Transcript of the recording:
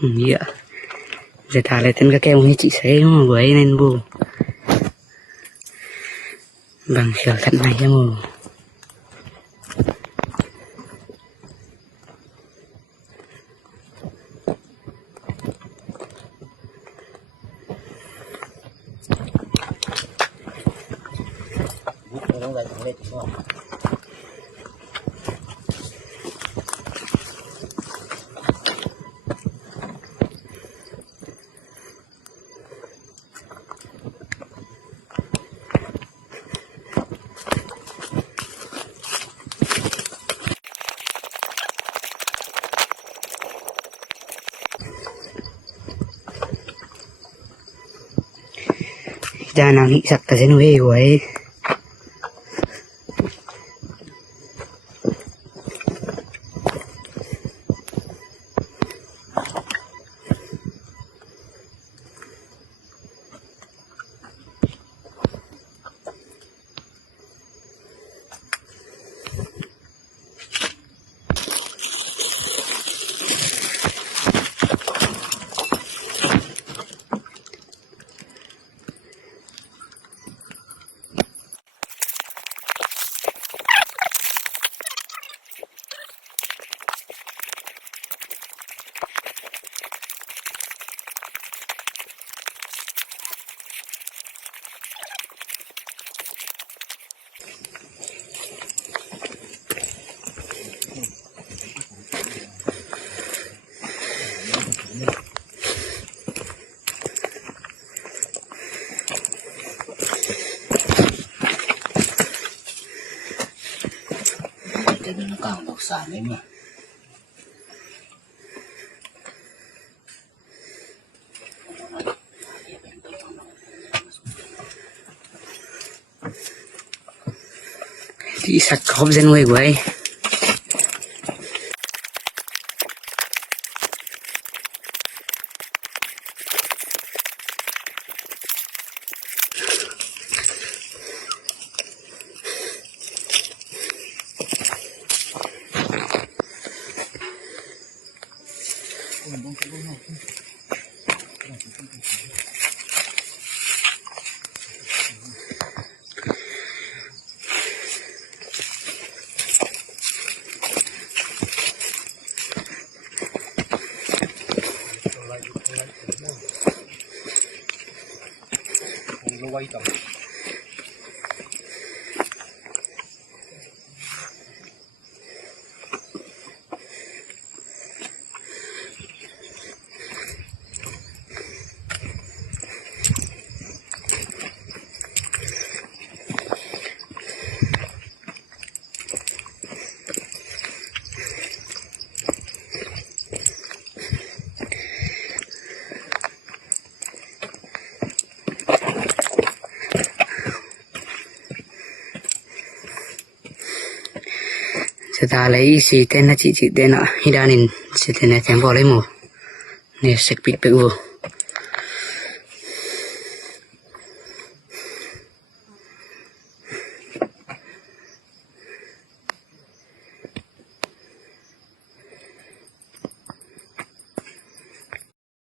Iya. Giờ thả lại tên các em như chị thấy mà bữa ấy nên bù. Bằng khởi thận này cho mù. Ra nào nghĩ sặc ta sẽ nuôi của ấy. Nó còn độc sản đấy mà. Đi sạch hộp dân nuôi của ấy. Nó quay tầm. Giờ ta lấy xì tên là chị tên ạ. Hi đa nên xì tên này thèm vào lấy mù. Nè sạch bịt bự vô.